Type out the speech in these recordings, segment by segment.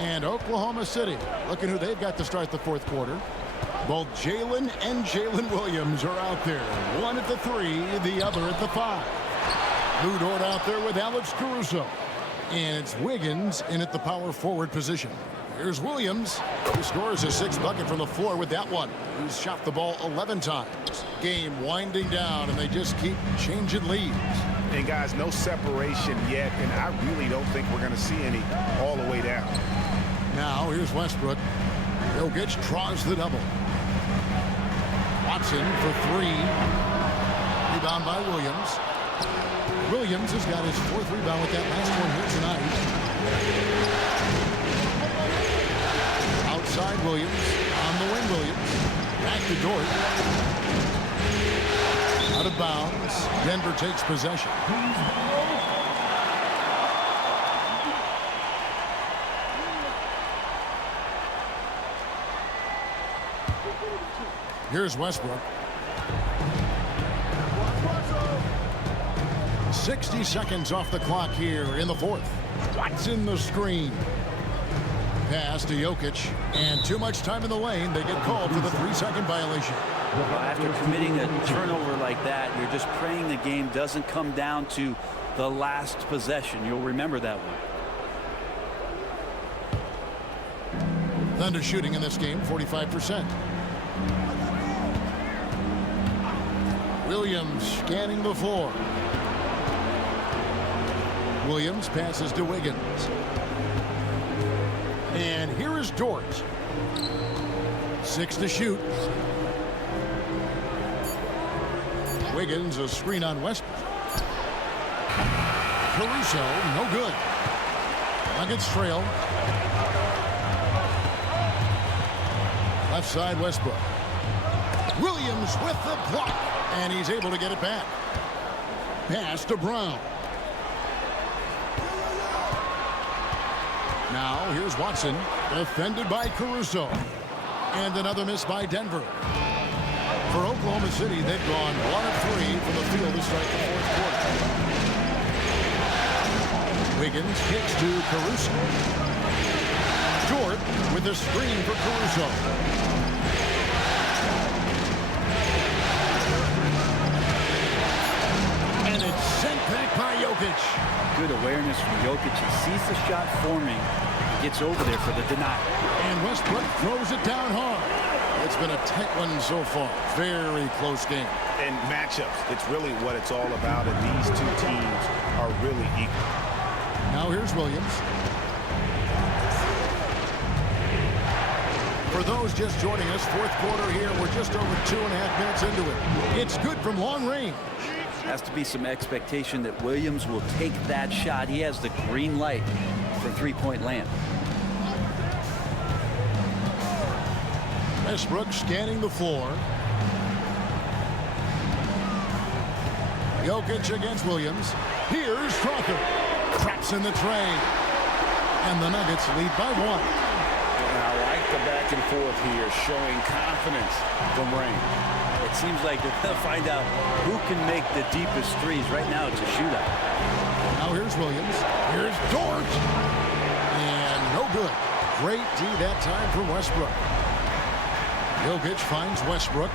And Oklahoma City, looking who they've got to start the fourth quarter. Both Jalen and Jalen Williams are out there. One at the 3, the other at the 5. Lou Dort out there with Alex Caruso. And it's Wiggins in at the power forward position. Here's Williams, who scores a 6th bucket from the floor with that one. He's shot the ball 11 times. Game winding down, and they just keep changing leads. And guys, no separation yet, and I really don't think we're going to see any all the way down. Now here's Westbrook. Jokic draws the double. Watson for 3. Rebound by Williams. Williams has got his 4th rebound with that last one here tonight. Outside Williams. On the wing Williams. Back to Dort. Out of bounds. Denver takes possession. Here's Westbrook. 60 seconds off the clock here in the 4th. Watson the screen. Pass to Jokic. And too much time in the lane. They get called for the 3-second violation. Well, after committing a turnover like that, you're just praying the game doesn't come down to the last possession. You'll remember that one. Thunder shooting in this game, 45%. Williams scanning the floor. Williams passes to Wiggins. And here is Dort. 6 to shoot. Wiggins, a screen on Westbrook. Caruso, no good. Nuggets trail. Left side, Westbrook. Williams with the block. And he's able to get it back. Pass to Brown. Now, here's Watson. Defended by Caruso. And another miss by Denver. For Oklahoma City, they've gone 1 of 3 from the field to start the fourth quarter. Wiggins kicks to Caruso. Dort with a screen for Caruso. And it's sent back by Jokic. Good awareness from Jokic. He sees the shot forming. Gets over there for the denial. And Westbrook throws it down hard. It's been a tight one so far. Very close game. And matchups, it's really what it's all about, and these two teams are really equal. Now here's Williams. For those just joining us, fourth quarter here. We're just over 2.5 minutes into it. It's good from long range. Has to be some expectation that Williams will take that shot. He has the green light for three-point land. Westbrook scanning the floor. Jokic against Williams. Here's Crawford. Traps in the tray. And the Nuggets lead by 1. I like the back and forth here, showing confidence from Rain. It seems like they're going to find out who can make the deepest threes. Right now, it's a shootout. Now here's Williams. Here's Dort. And no good. Great D that time from Westbrook. Jokic finds Westbrook.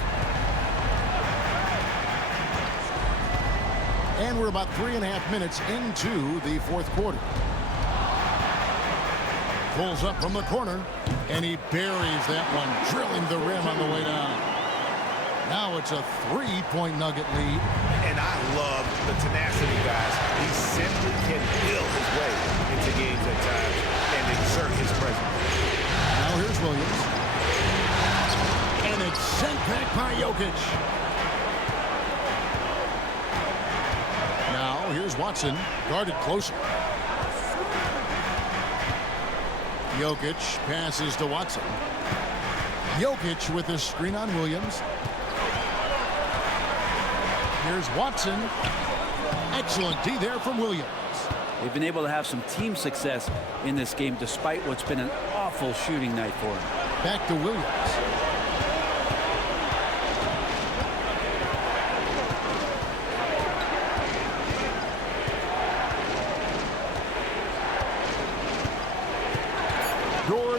And we're about 3.5 minutes into the fourth quarter. Pulls up from the corner, and he buries that one, drilling the rim on the way down. Now it's a 3-point Nugget lead. And I love the tenacity, guys. He simply can will his way into games at times and exert his presence. Now here's Williams. And it's sent back by Jokic. Now here's Watson, guarded closer. Jokic passes to Watson. Jokic with a screen on Williams. Here's Watson. Excellent D there from Williams. They've been able to have some team success in this game despite what's been an awful shooting night for them. Back to Williams.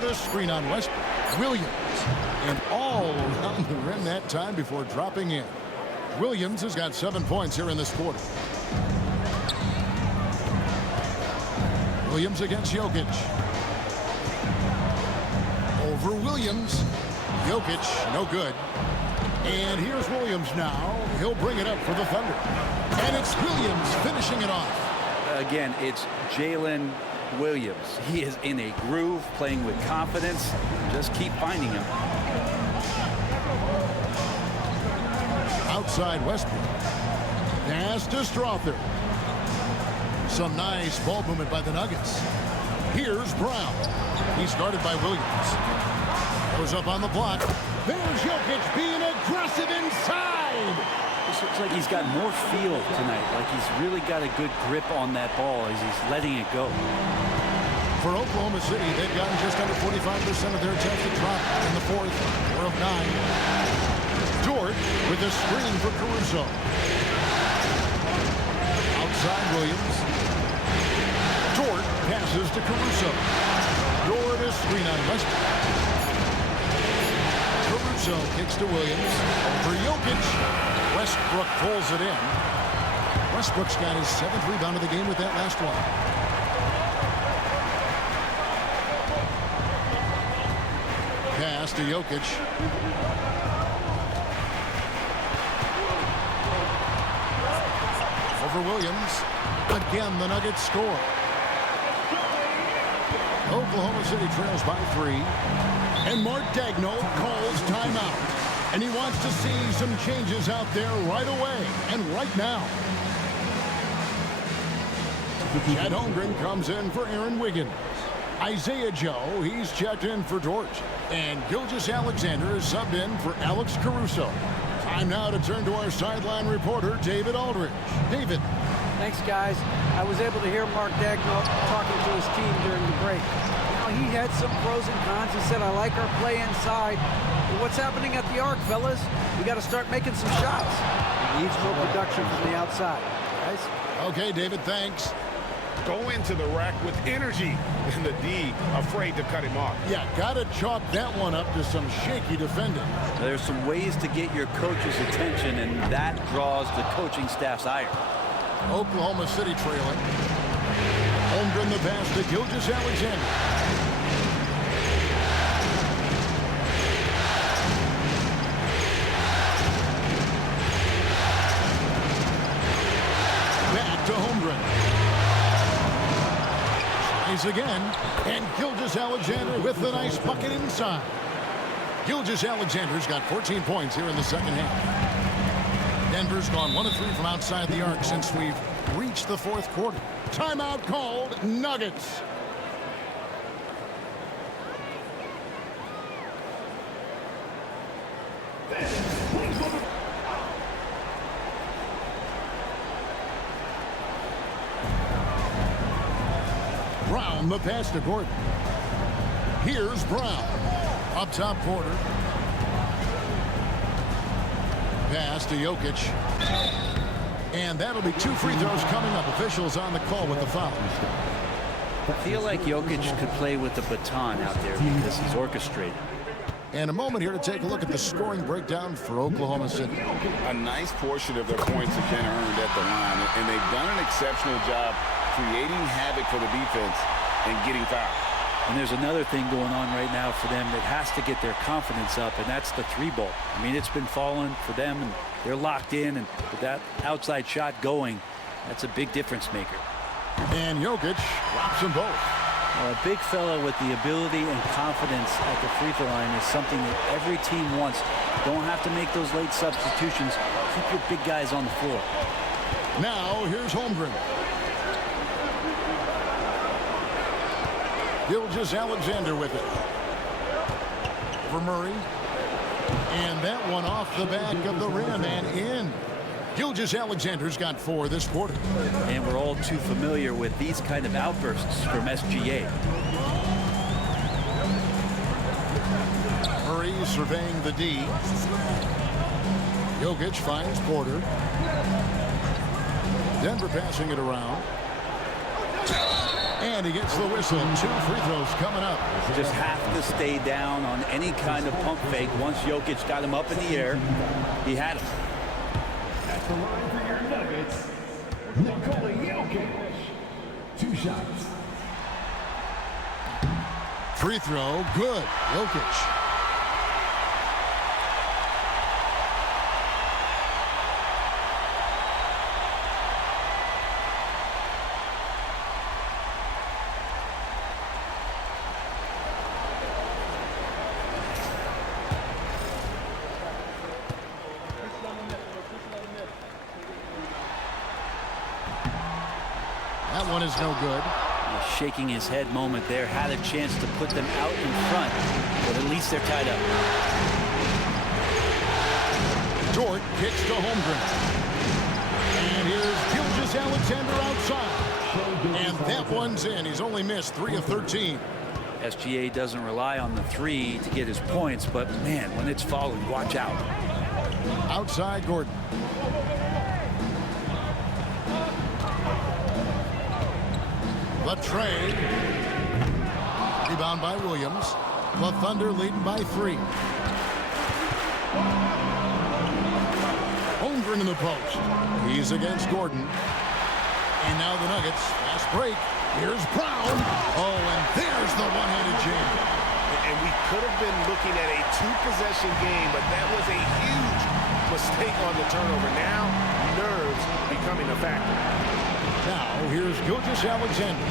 a screen on Westbrook. Williams. And all around the rim that time before dropping in. Williams has got 7 points here in this quarter. Williams against Jokic. Over Williams. Jokic, no good. And here's Williams now. He'll bring it up for the Thunder. And it's Williams finishing it off. Again, it's Jalen Williams. He is in a groove, playing with confidence. Just keep finding him. Outside Westbrook. Pass to Strother. Some nice ball movement by the Nuggets. Here's Brown. He's guarded by Williams. Goes up on the block. There's Jokic being aggressive inside. This looks like he's got more feel tonight. Like he's really got a good grip on that ball as he's letting it go. For Oklahoma City, they've gotten just under 45% of their attempted drop in the fourth. 4 of 9. George with a screen for Caruso. Outside Williams. George passes to Caruso. George a screen on Westbrook. Caruso kicks to Williams. For Jokic. Westbrook pulls it in. Westbrook's got his 7th rebound of the game with that last one. Pass to Jokic. Over Williams. Again, the Nuggets score. Oklahoma City trails by 3. And Mark Daigneault calls timeout. And he wants to see some changes out there right away and right now. Chet Holmgren comes in for Aaron Wiggins. Isaiah Joe, he's checked in for George. And Gilgeous-Alexander is subbed in for Alex Caruso. Time now to turn to our sideline reporter, David Aldridge. David. Thanks, guys. I was able to hear Mark Daigneault talking to his team during the break. He had some pros and cons. He said, I like our play inside. But what's happening at the arc, fellas? We got to start making some shots. He needs more production from the outside. Guys? Okay, David, thanks. Go into the rack with energy. And the D afraid to cut him off. Yeah, got to chalk that one up to some shaky defending. There's some ways to get your coach's attention, and that draws the coaching staff's ire. Oklahoma City trailing. Holmgren the pass to Gilgeous-Alexander. Back to Holmgren. Tries again. And Gilgeous-Alexander with the nice bucket inside. Gilgeous-Alexander's got 14 points here in the second half. Denver's gone 1 of 3 from outside the arc since we've reached the fourth quarter. Timeout called, Nuggets. Brown the pass to Gordon. Here's Brown. Up top, Porter. Pass to Jokic. And that'll be 2 free throws coming up. Officials on the call with the foul. I feel like Jokic could play with the baton out there because he's orchestrated. And a moment here to take a look at the scoring breakdown for Oklahoma City. A nice portion of their points have been earned at the line, and they've done an exceptional job creating havoc for the defense and getting fouled. And there's another thing going on right now for them that has to get their confidence up, and that's the 3-ball. I mean, it's been falling for them, and they're locked in, and with that outside shot going, that's a big difference maker. And Jokic drops them both. A big fella with the ability and confidence at the free throw line is something that every team wants. Don't have to make those late substitutions. Keep your big guys on the floor. Now, here's Holmgren. Gilgeous-Alexander with it. For Murray. And that one off the back of the rim and in. Gilgeous-Alexander's got 4 this quarter. And we're all too familiar with these kind of outbursts from SGA. Murray surveying the D. Jokic finds Porter. Denver passing it around. And And he gets the whistle. 2 free throws coming up. Just have to stay down on any kind of pump fake. Once Jokic got him up in the air, he had him. At the line for your Nuggets, Nikola Jokic. 2 shots. Free throw, good. Jokic. That one is no good. Shaking his head moment there. Had a chance to put them out in front, but at least they're tied up. Dort kicks to Holmgren. And here's Gilgeous-Alexander outside. And that one's in. He's only missed 3 of 13. SGA doesn't rely on the 3 to get his points, but man, when it's falling, watch out. Outside Gordon. The trade. Rebound by Williams. The Thunder leading by 3. Holmgren in the post. He's against Gordon. And now the Nuggets. Fast break. Here's Brown. Oh, and there's the one-handed jam. And we could have been looking at a 2-possession game, but that was a huge mistake on the turnover. Now, nerves becoming a factor. Now, here's Gilgeous-Alexander.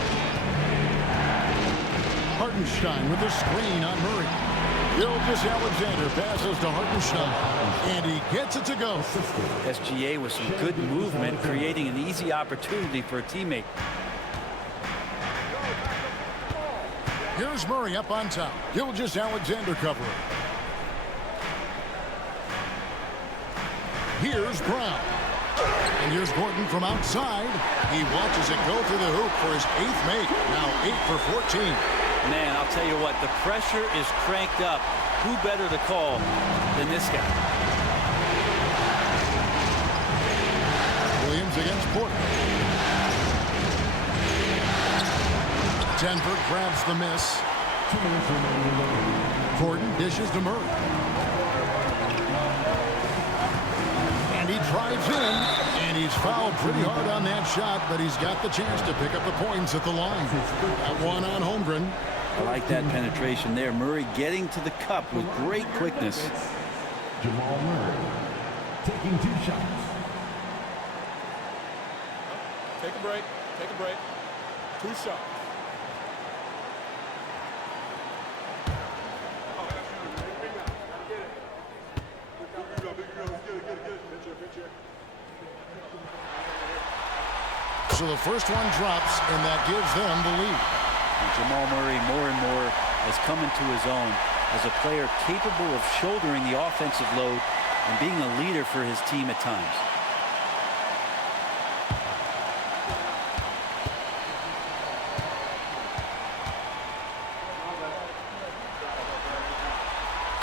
Hartenstein with the screen on Murray. Gilgeous-Alexander passes to Hartenstein, and he gets it to go. SGA with some good movement, creating an easy opportunity for a teammate. Here's Murray up on top. Gilgeous-Alexander covering. Here's Brown. And here's Gordon from outside. He watches it go through the hoop for his 8th make. Now 8 for 14. Man, I'll tell you what, the pressure is cranked up. Who better to call than this guy? Williams against Porter. Denver grabs the miss. Gordon dishes to Murray. And he drives in, and he's fouled pretty hard on that shot, but he's got the chance to pick up the points at the line. That one on Holmgren. I like that penetration there. Murray getting to the cup with great quickness. Jamal Murray taking 2 shots. Take a break. Take a break. 2 shots. So the first one drops, and that gives them the lead. And Jamal Murray more and more has come into his own as a player capable of shouldering the offensive load and being a leader for his team at times.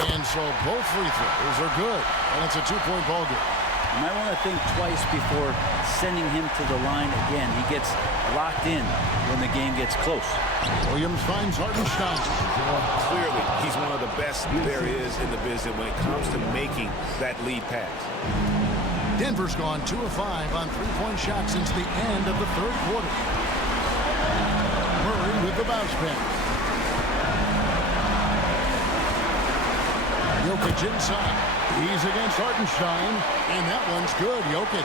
And so both free throws are good, and it's a 2-point ball game. You might want to think twice before sending him to the line again. He gets locked in when the game gets close. Williams finds Hartenstein. Clearly, he's one of the best there is in the business when it comes to making that lead pass. Denver's gone 2 of 5 on 3-point shots since the end of the 3rd quarter. Murray with the bounce pass. Jokic inside. He's against Hartenstein, and that one's good. Jokic.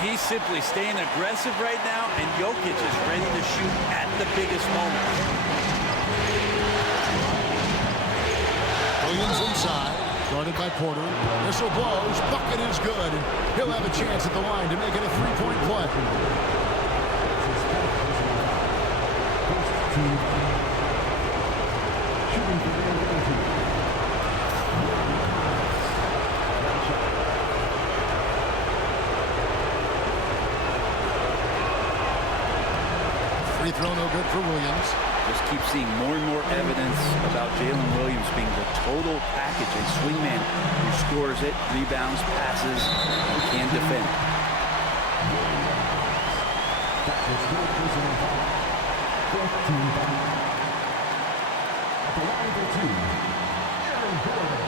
He's simply staying aggressive right now, and Jokic is ready to shoot at the biggest moment. Williams inside, guarded by Porter. Whistle blows, bucket is good, and he'll have a chance at the line to make it a 3-point play. Free throw no good for Williams. Just keep seeing more and more evidence about Jalen Williams being the total package, a swingman who scores it, rebounds, passes, and can defend. Fourth team foul. At the line for two, Aaron Gordon.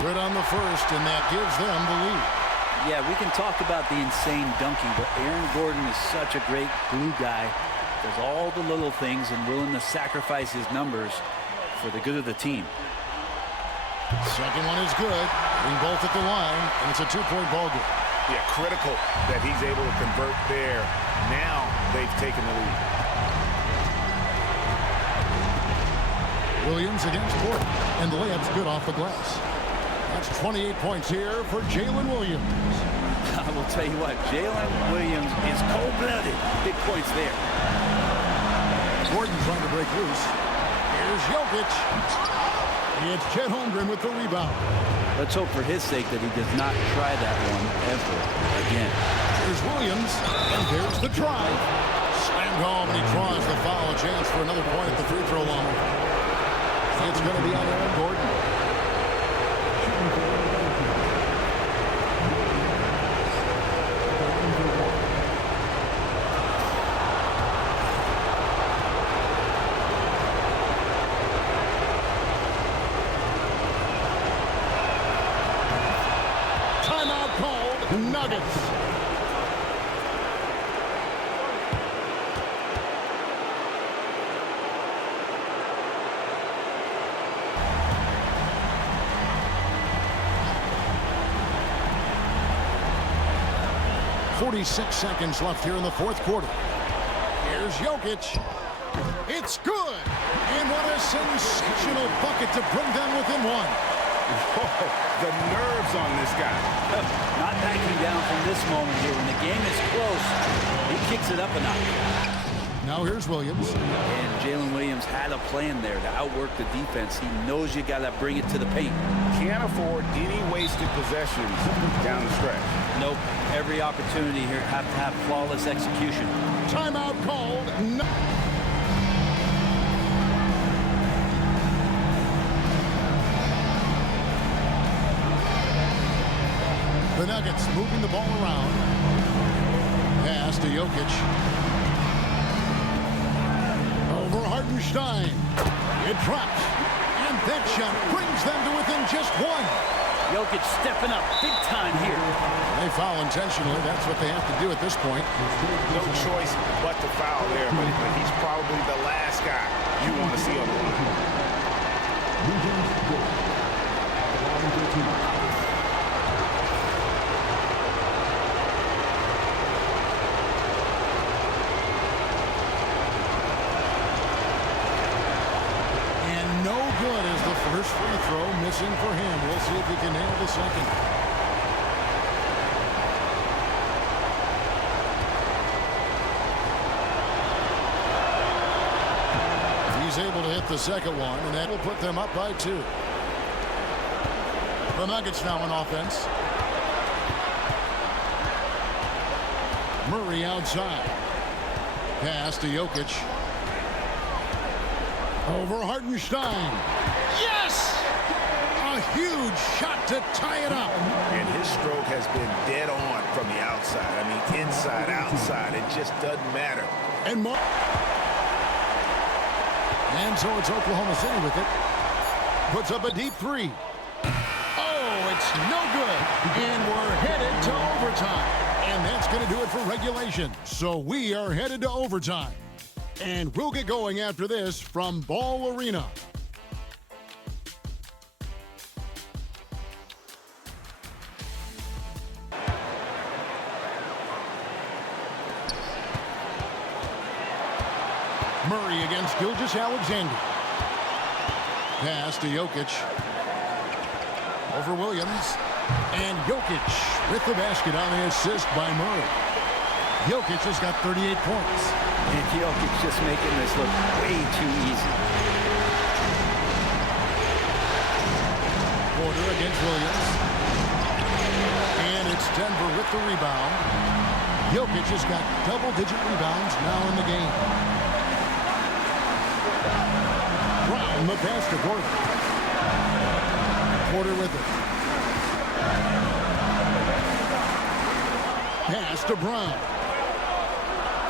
Good on the first, and that gives them the lead. Yeah, we can talk about the insane dunking, but Aaron Gordon is such a great glue guy. Does all the little things and willing to sacrifice his numbers for the good of the team. Second one is good. Being both at the line, and it's a two-point ball game. Yeah, critical that he's able to convert there. Now they've taken the lead. Williams against Gordon, and the layup's good off the glass. That's 28 points here for Jalen Williams. I will tell you what, Jalen Williams is cold-blooded. Big points there. Gordon trying to break loose. Here's Jokic. It's Chet Holmgren with the rebound. Let's hope for his sake that he does not try that one ever again. Here's Williams, and there's the try. Slammed home, and he draws the foul. A chance for another point at the free throw line. It's going to be on Aaron Gordon. Timeout called. Nuggets. .46 seconds left here in the fourth quarter. Here's Jokic. It's good. And what a sensational bucket to bring them within one. Whoa, the nerves on this guy. Not backing down from this moment here. When the game is close, he kicks it up a notch. Now here's Williams. And Jalen Williams had a plan there to outwork the defense. He knows you got to bring it to the paint. Can't afford any wasted possessions down the stretch. Nope. Every opportunity here have to have flawless execution. Timeout called. The Nuggets moving the ball around. Pass to Jokic. Over Hartenstein. It drops. And that shot brings them to within just one. Jokic stepping up big time here. They foul intentionally. That's what they have to do at this point. No choice but to foul there, but he's probably the last guy you want to see on the line. Good as the first free throw missing for him. We'll see if he can nail the second. He's able to hit the second one, and that will put them up by 2. The Nuggets now on offense. Murray outside. Pass to Jokic. Over Hartenstein. Yes! A huge shot to tie it up. And his stroke has been dead on from the outside. I mean, inside, outside. It just doesn't matter. And so it's Oklahoma City with it. Puts up a deep three. Oh, it's no good. And we're headed to overtime. And that's going to do it for regulation. So we are headed to overtime. And we'll get going after this from Ball Arena. Murray against Gilgeous-Alexander. Pass to Jokic. Over Williams. And Jokic with the basket on the assist by Murray. Jokic has got 38 points. And Jokic just making this look way too easy. Porter against Williams. And it's Denver with the rebound. Jokic has got double-digit rebounds now in the game. Brown the pass to Gordon. Porter with it. Pass to Brown.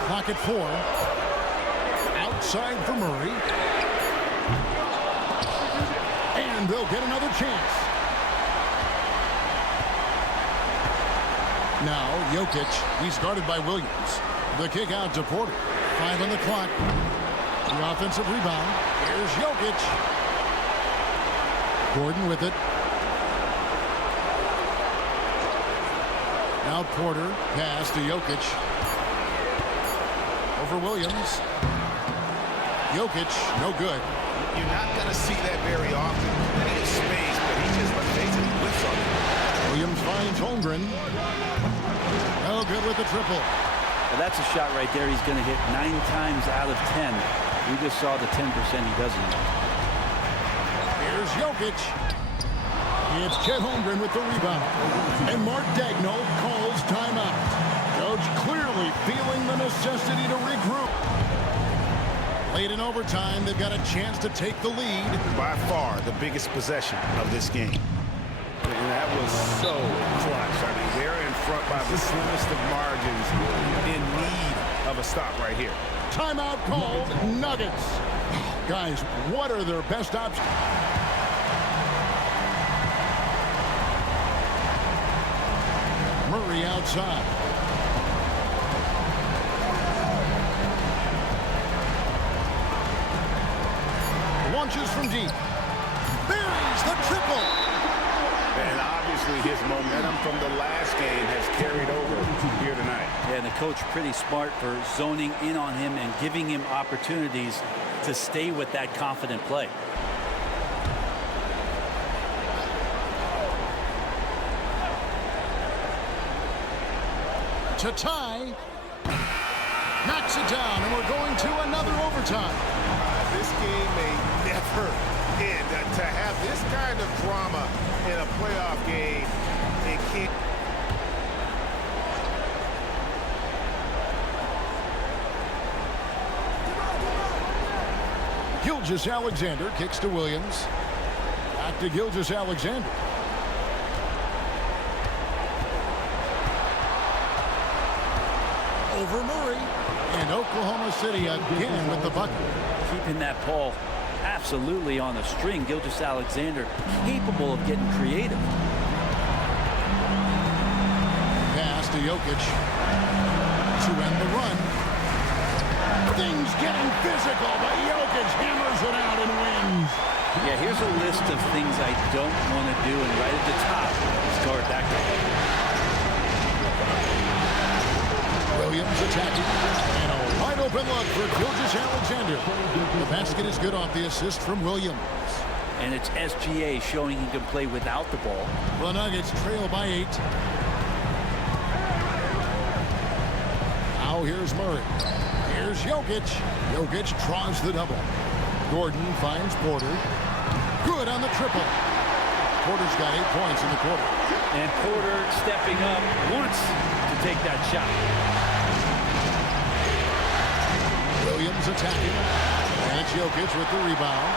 Clock at 4. Outside for Murray. And they'll get another chance. Now, Jokic. He's guarded by Williams. The kick out to Porter. 5 on the clock. The offensive rebound. Here's Jokic. Gordon with it. Now Porter. Pass to Jokic. Over Williams. Jokic, no good. You're not going to see that very often. Plenty of space, but he just basically whiffs on it. Williams finds Holmgren. No good with the triple. Well, that's a shot right there. He's going to hit 9 times out of 10. We just saw the 10% he doesn't know. Here's Jokic. It's Chet Holmgren with the rebound. And Mark Daigneault calls timeout. Coach clearly feeling the necessity to regroup. Late in overtime, they've got a chance to take the lead. By far the biggest possession of this game. And that was so clutch. I mean, they're in front by the slimmest of margins, in need of a stop right here. Timeout called. Nuggets. Guys, what are their best options? Murray outside. Launches from deep. Buries the triple. And obviously his momentum from the last game has carried over here tonight. Yeah, and the coach pretty smart for zoning in on him and giving him opportunities to stay with that confident play. To tie. Knocks it down, and we're going to another overtime. This game may never end. To have this kind of drama in a playoff game, it can't. Gilgeous-Alexander kicks to Williams. Back to Gilgeous-Alexander. Over Murray. And Oklahoma City again with the bucket. Keeping that ball absolutely on the string. Gilgeous-Alexander capable of getting creative. Pass to Jokic to end the run. Things getting physical, but Jokic hammers it out and wins. Yeah, here's a list of things I don't want to do, and right at the top is guard that guy. Williams attacking, and a wide open look for Gilgeous-Alexander. The basket is good off the assist from Williams. And it's SGA showing he can play without the ball. The Nuggets trail by 8. Now here's Murray. Here's Jokic. Jokic draws the double. Gordon finds Porter. Good on the triple. Porter's got 8 points in the quarter. And Porter stepping up wants to take that shot. Williams attacking. And it's Jokic with the rebound.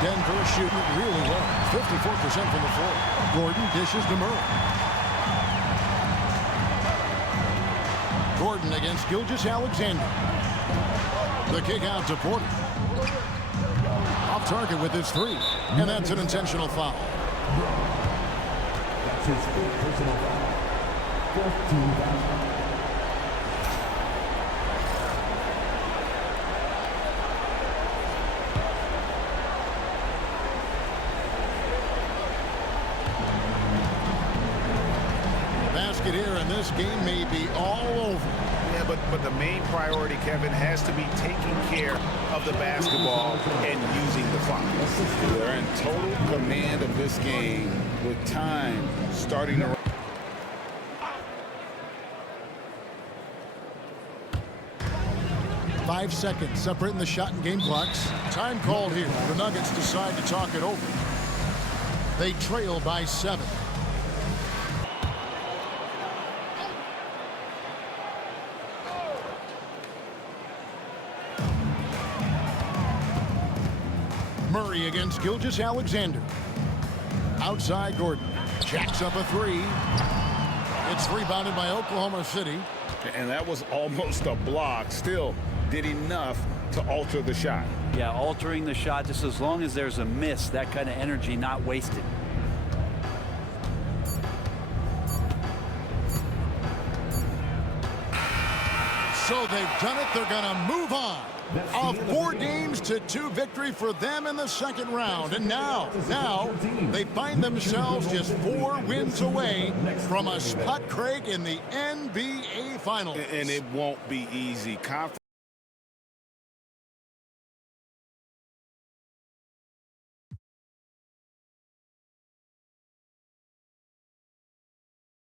Denver shooting really well. 54% from the floor. Gordon dishes to Murray. Gordon against Gilgeous-Alexander. The kick out to Porter. Off target with his 3. And that's an intentional foul. That's his fifth personal foul. 4th team foul. Basket here, and this game may be all over. Yeah, but the main priority, Kevin, has to be taking care of the basketball and using the clock. They're in total command of this game with time starting to... 5 seconds separating the shot and game clocks. Time called here. The Nuggets decide to talk it over. They trail by 7. Murray against Gilgeous-Alexander. Outside Gordon. Jacks up a three. It's rebounded by Oklahoma City. And that was almost a block. Still did enough to alter the shot. Yeah, altering the shot just as long as there's a miss, that kind of energy not wasted. So they've done it. They're going to move on. A 4-2 victory for them in the second round. And now they find themselves just 4 wins away from a spot, Craig, in the NBA Finals. And it won't be easy.